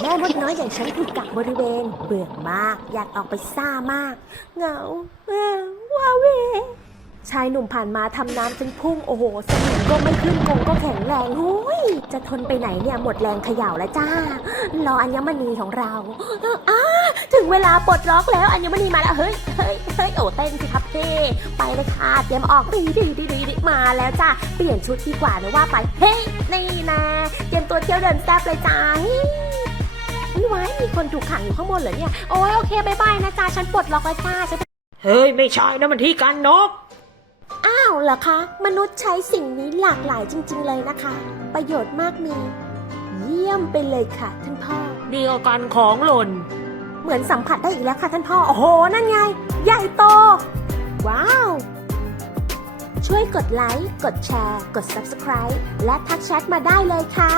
แม่มดน้อยอย่างฉันถูกกักบริเวณ เบื่อมาก อยากออกไปซ่ามาก เหงาเออว้าเวชายหนุ่มผ่านมาทำน้ำจนพุ่งโอ้โหสนิมก็ไม่ขึ้นกงก็แข็งแรงหุยจะทนไปไหนเนี่ยหมดแรงเขย่าแล้วจ้ารออัญมณีของเราอ้าถึงเวลาปลดล็อกแล้วอัญมณีมาแล้วเฮ้ยเฮ้ยเฮ้ยโอ้เต้นสิครับเท่ไปเลยค่ะเตรียมออกดีดีดีดีดีมาแล้วจ้าเปลี่ยนชุดดีกว่านะว่าไปเฮ้ยนี่นะเตรียมตัวเที่ยวเดินแซ่บเลยจ้า เฮ้ยนี่ไว้มีคนถูกขังอยู่ข้างบนเหรอเนี่ย โอ้ยโอเคบายบายนะจ้าฉันปลดล็อกแล้วจ้าฉันเฮ้ย ไม่ใช่นะมันที่กันนก อ้าวเหรอคะ มนุษย์ใช้สิ่งนี้หลากหลายจริง ๆ เลยนะคะ ประโยชน์มากมี เยี่ยมไปเลยค่ะ ท่านพ่อเดียวกันของหล่น เหมือนสัมผัสได้อีกแล้วค่ะท่านพ่อ โอ้โห นั่นไง ใหญ่โต ว้าว ช่วยกดไลค์ กดแชร์ กด Subscribe และทักแชทมาได้เลยค่ะ